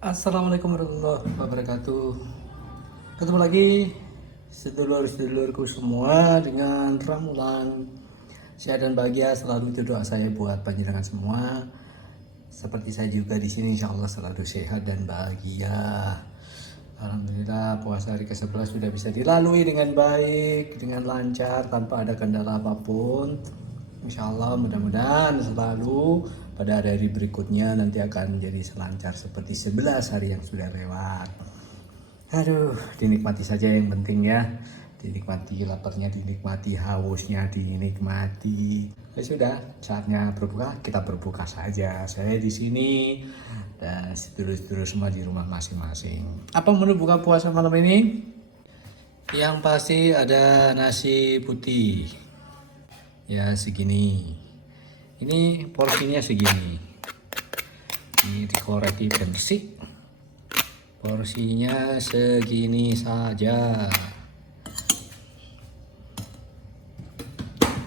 Assalamualaikum warahmatullahi wabarakatuh. Ketemu lagi sedulur-sedulurku semua dengan ramalan sehat dan bahagia selalu, itu doa saya buat panjenengan semua. Seperti saya juga di sini, insya Allah selalu sehat dan bahagia. Alhamdulillah puasa hari ke-11 sudah bisa dilalui dengan baik, dengan lancar, tanpa ada kendala apapun. Insya Allah mudah-mudahan selalu pada hari berikutnya nanti akan menjadi selancar seperti 11 hari yang sudah lewat. Aduh, dinikmati saja yang penting ya. Dinikmati laparnya, dinikmati hausnya, dinikmati. Ya sudah, saatnya berbuka, kita berbuka saja. Saya di sini dan sedulur-sedulur semua di rumah masing-masing. Apa menu buka puasa malam ini? Yang pasti ada nasi putih. Ya segini. Ini porsinya segini. Ini dikoreki bersih. Porsinya segini saja.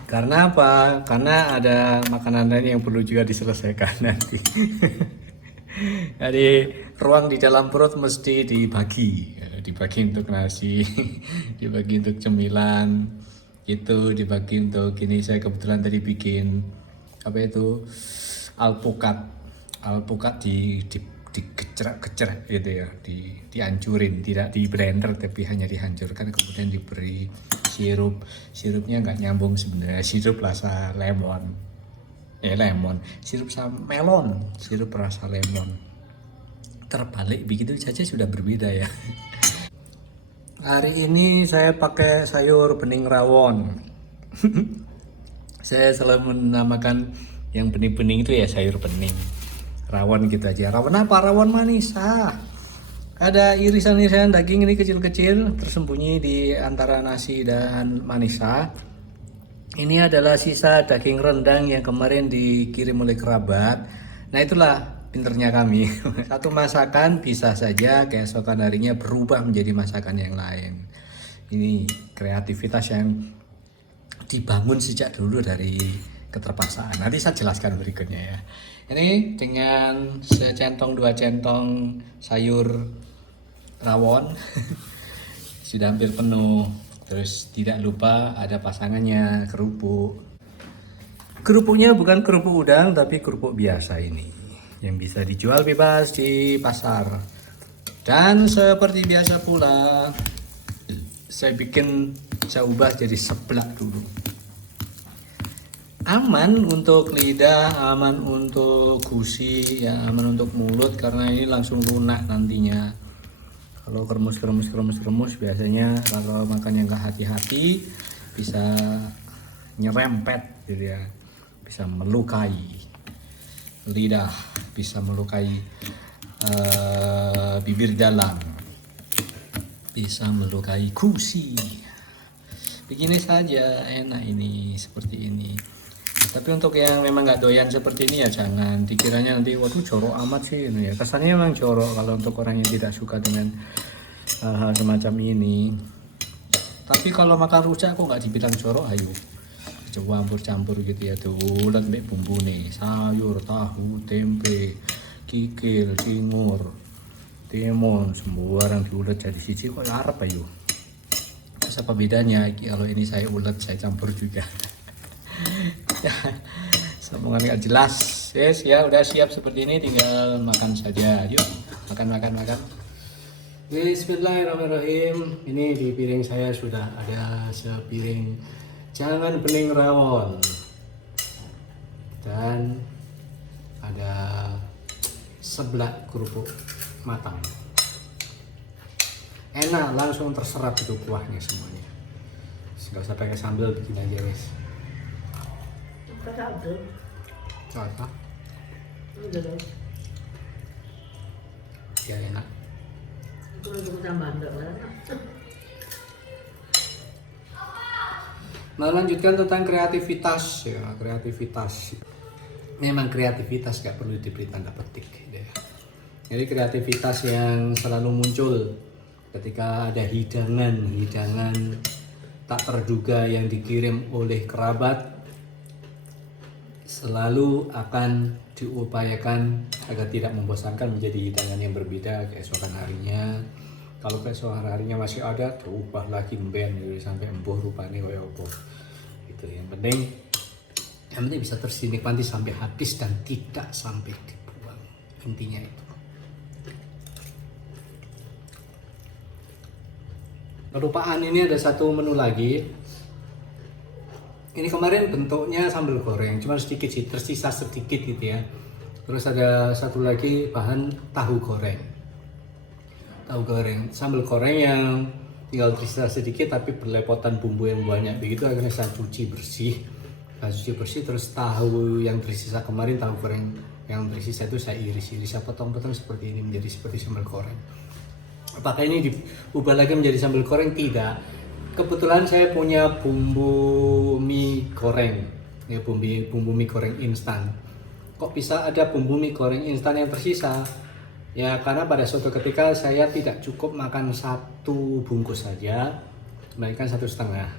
Karena apa? Karena ada makanan lain yang perlu juga diselesaikan nanti. Jadi ruang di dalam perut mesti dibagi. Dibagi untuk nasi, dibagi untuk cemilan, gitu, dibagi untuk ini. Saya kebetulan tadi bikin apa itu alpukat dikecerak gitu ya, dihancurin, tidak di blender tapi hanya dihancurkan, kemudian diberi sirupnya nggak nyambung sebenarnya, sirup rasa sirup sama melon, sirup rasa lemon, terbalik begitu saja sudah berbeda ya. Hari ini saya pakai sayur bening rawon. Saya selalu menamakan yang bening-bening itu ya sayur bening. Rawon gitu aja. Rawon apa? Rawon manis. Ada irisan-irisan daging ini kecil-kecil tersembunyi di antara nasi dan manisa. Ini adalah sisa daging rendang yang kemarin dikirim oleh kerabat. Nah itulah pinternya kami. Satu masakan bisa saja keesokan harinya berubah menjadi masakan yang lain. Ini kreativitas yang dibangun sejak dulu dari keterpaksaan. Nanti saya jelaskan berikutnya ya. Ini dengan secentong 2 centong sayur rawon sudah hampir penuh. Terus tidak lupa ada pasangannya kerupuk. Kerupuknya bukan kerupuk udang tapi kerupuk biasa ini yang bisa dijual bebas di pasar. Dan seperti biasa pula saya ubah jadi seblak dulu. Aman untuk lidah, aman untuk gusi, ya aman untuk mulut karena ini langsung lunak nantinya. Kalau kremus biasanya kalau makannya nggak hati-hati bisa nyerempet gitu ya, bisa melukai lidah, bisa melukai bibir dalam, bisa melukai gusi. Begini saja enak ini, seperti ini. Tapi untuk yang memang nggak doyan seperti ini ya jangan dikiranya nanti waduh jorok amat sih ini ya. Kesannya memang jorok kalau untuk orang yang tidak suka dengan hal semacam ini. Tapi kalau makan rujak kok nggak dibilang jorok, ayo coba campur gitu ya, tuh ulet mbek bumbu nih, sayur, tahu, tempe, kikil, cingur, timun, sembarang diulet jadi siji kok arep ayo. Terus apa bedanya kalau ini saya ulet saya campur juga. Ya, sambungan nggak jelas. Yes, ya udah siap seperti ini, tinggal makan saja. Yuk, makan. Bismillahirrahmanirrahim. Ini di piring saya sudah ada sepiring jangan bening rawon dan ada seblak kerupuk matang. Enak, langsung terserap itu kuahnya semuanya. Nggak usah pakai sambal, bikin aja guys. Cocok. Ya enak. Melanjutkan tentang kreativitas ya, kreativitas. Memang kreativitas gak perlu diberi tanda petik ya. Jadi kreativitas yang selalu muncul ketika ada hidangan tak terduga yang dikirim oleh kerabat selalu akan diupayakan agar tidak membosankan menjadi hidangan yang berbeda keesokan harinya. Kalau keesokan harinya masih ada, ubah lagi mben gitu, sampai embuh rupanya kayak apa. Itu yang penting bisa terus dinikmati sampai habis dan tidak sampai dibuang. Intinya itu. Kelupaan ini ada satu menu lagi. Ini kemarin bentuknya sambal goreng, cuma sedikit sih, tersisa sedikit gitu ya. Terus ada satu lagi bahan tahu goreng. Tahu goreng, sambal goreng yang tinggal tersisa sedikit tapi berlepotan bumbu yang banyak. Begitu akhirnya saya cuci bersih. Terus tahu yang tersisa kemarin, tahu goreng yang tersisa itu saya iris, saya potong-potong seperti ini menjadi seperti sambal goreng. Apakah ini diubah lagi menjadi sambal goreng? Tidak. Kebetulan saya punya bumbu mie goreng, ya bumbu mie goreng instan. Kok bisa ada bumbu mie goreng instan yang tersisa? Ya karena pada suatu ketika saya tidak cukup makan satu bungkus saja, melainkan satu setengah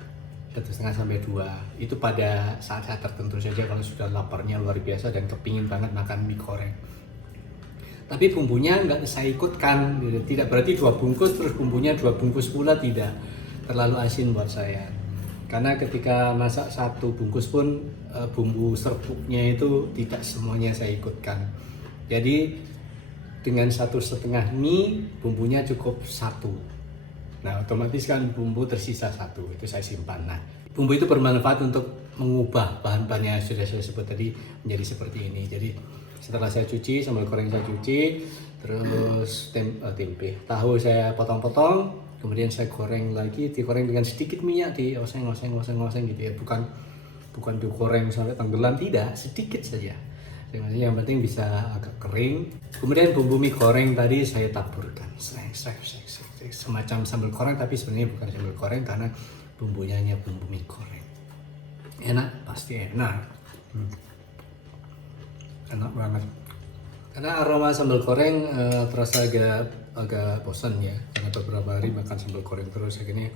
sampai 2. Itu pada saat-saat tertentu saja kalau sudah laparnya luar biasa dan kepingin banget makan mie goreng. Tapi bumbunya nggak saya ikutkan, gitu. Tidak berarti 2 bungkus terus bumbunya 2 bungkus pula, tidak. Terlalu asin buat saya. Karena ketika masak satu bungkus pun bumbu serbuknya itu tidak semuanya saya ikutkan. Jadi dengan 1,5 mie bumbunya cukup 1. Nah otomatis kan bumbu tersisa 1, itu saya simpan. Nah bumbu itu bermanfaat untuk mengubah bahan-bahannya yang sudah saya sebut tadi menjadi seperti ini. Jadi setelah saya cuci, sambal goreng saya cuci, terus tempe, tahu saya potong-potong, kemudian saya goreng lagi, digoreng dengan sedikit minyak, dioseng gitu ya, bukan digoreng sampai tenggelam, tidak, sedikit saja. Yang penting bisa agak kering. Kemudian bumbu mie goreng tadi saya taburkan, semacam sambal goreng tapi sebenarnya bukan sambal goreng karena bumbunya hanya bumbu mie goreng. Enak, pasti enak. Enak banget. Karena aroma sambal goreng terasa agak bosan ya, karena beberapa hari makan sambal goreng terus, akhirnya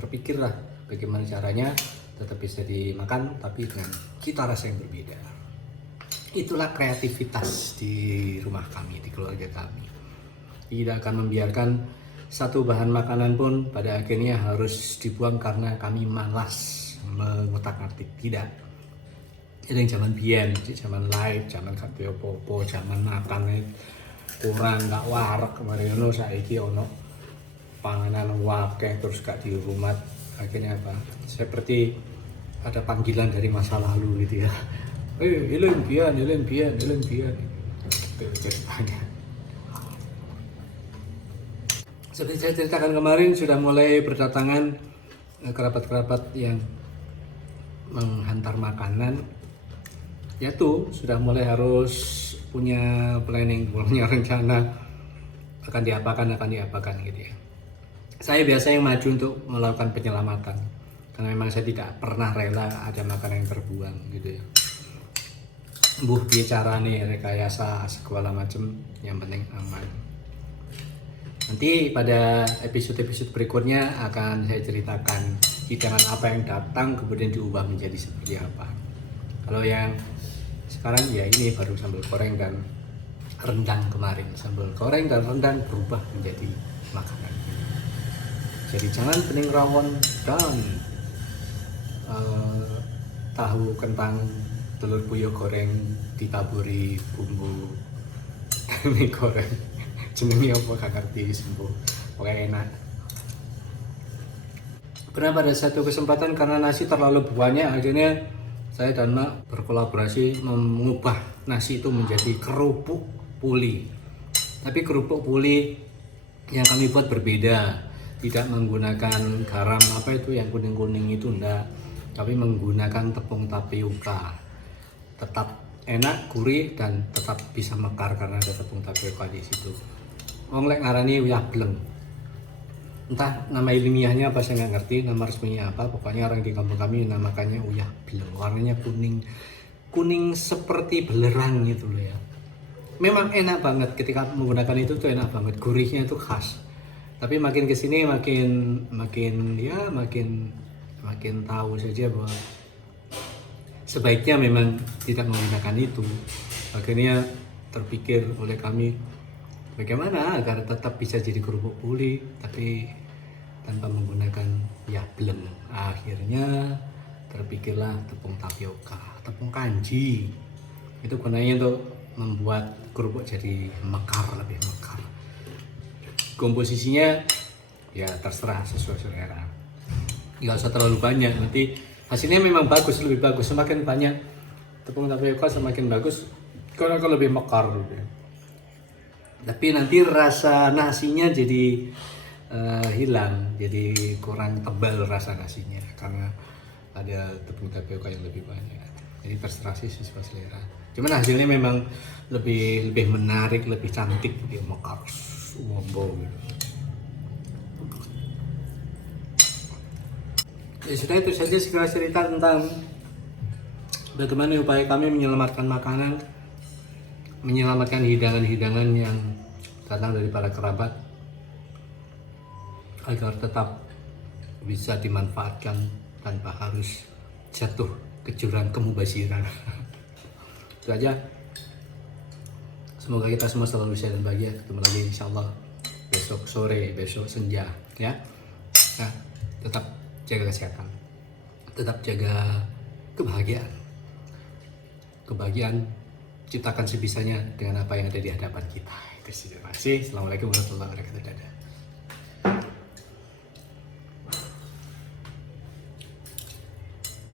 terpikirlah bagaimana caranya tetap bisa dimakan tapi dengan cita rasa yang berbeda. Itulah kreativitas di rumah kami, di keluarga kami. Tidak akan membiarkan satu bahan makanan pun pada akhirnya harus dibuang karena kami malas mengutak-atik, tidak. Itu yang zaman biyen, zaman live, zaman kabeh opo-opo, zaman makan kurang gak warak kemarin ono, saiki ono panganan wakeh terus gak dirumat. Akhirnya apa? Seperti ada panggilan dari masa lalu gitu ya. Eling biyen. Itu ceritanya. Seperti saya ceritakan kemarin, sudah mulai berdatangan kerabat-kerabat yang menghantar makanan. Ya tuh sudah mulai harus punya planning, punya rencana akan diapakan gitu ya. Saya biasa yang maju untuk melakukan penyelamatan karena memang saya tidak pernah rela ada makanan yang terbuang gitu ya. Bicara nih rekayasa segala macam, yang penting aman. Nanti pada episode-episode berikutnya akan saya ceritakan hidangan apa yang datang kemudian diubah menjadi seperti apa. Kalau yang sekarang ya ini baru sambal goreng dan rendang kemarin. Sambal goreng dan rendang berubah menjadi makanan. Jadi jangan bening rawon dan tahu kentang telur puyuh goreng ditaburi bumbu mie goreng. Jenenge apa gak ngerti sembuh. Pokoknya enak. Pernah pada satu kesempatan karena nasi terlalu banyak, akhirnya saya dan Mak berkolaborasi mengubah nasi itu menjadi kerupuk puli. Tapi kerupuk puli yang kami buat berbeda, tidak menggunakan garam apa itu yang kuning-kuning itu enggak, tapi menggunakan tepung tapioka. Tetap enak, gurih dan tetap bisa mekar karena ada tepung tapioka di situ. Wong lek ngarani uyah bleng. Entah nama ilmiahnya apa saya nggak ngerti, nama resminya apa, pokoknya orang di kampung kami namakannya uyah bleng. Warnanya kuning seperti belerang gitu loh ya. Memang enak banget ketika menggunakan itu tuh, enak banget, gurihnya itu khas. Tapi makin kesini makin tahu saja bahwa sebaiknya memang tidak menggunakan itu. Akhirnya terpikir oleh kami bagaimana agar tetap bisa jadi kerupuk puli tapi tanpa menggunakan yablem. Akhirnya terpikirlah tepung tapioka, tepung kanji. Itu gunanya untuk membuat kerupuk jadi mekar, lebih mekar. Komposisinya ya terserah sesuai selera. Nggak usah terlalu banyak, nanti hasilnya memang bagus, lebih bagus. Semakin banyak tepung tapioka semakin bagus karena kalau lebih mekar gitu. Tapi nanti rasa nasinya jadi hilang, jadi kurang tebal rasa nasinya karena ada tepung tapioka yang lebih banyak. Jadi terserah sih sesuai selera. Cuman hasilnya memang lebih menarik, lebih cantik, lebih mekar, wombo gitu. Ya sudah, itu saja sekilas cerita tentang bagaimana upaya kami menyelamatkan makanan, menyelamatkan hidangan-hidangan yang datang dari para kerabat agar tetap bisa dimanfaatkan tanpa harus jatuh ke jurang kemubasiran. Itu aja. Semoga kita semua selalu sehat dan bahagia. Ketemu lagi insyaallah besok sore, besok senja ya. Nah, tetap jaga kesehatan, tetap jaga kebahagiaan. Kebahagiaan ciptakan sebisanya dengan apa yang ada di hadapan kita. Terima kasih. Assalamualaikum warahmatullahi wabarakatuh. Dadah.